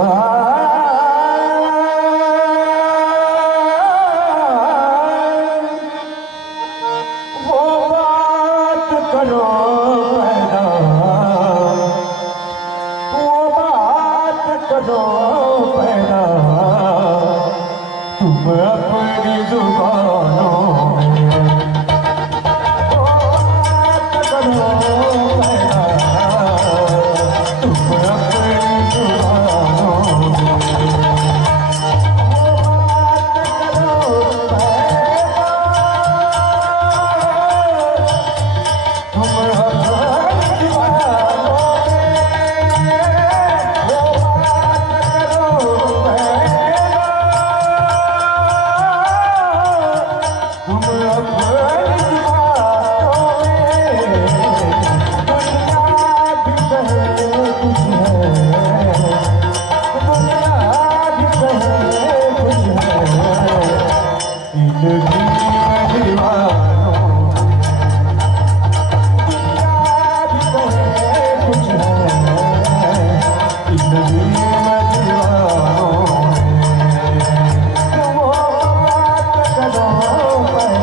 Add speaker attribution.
Speaker 1: बातो oh.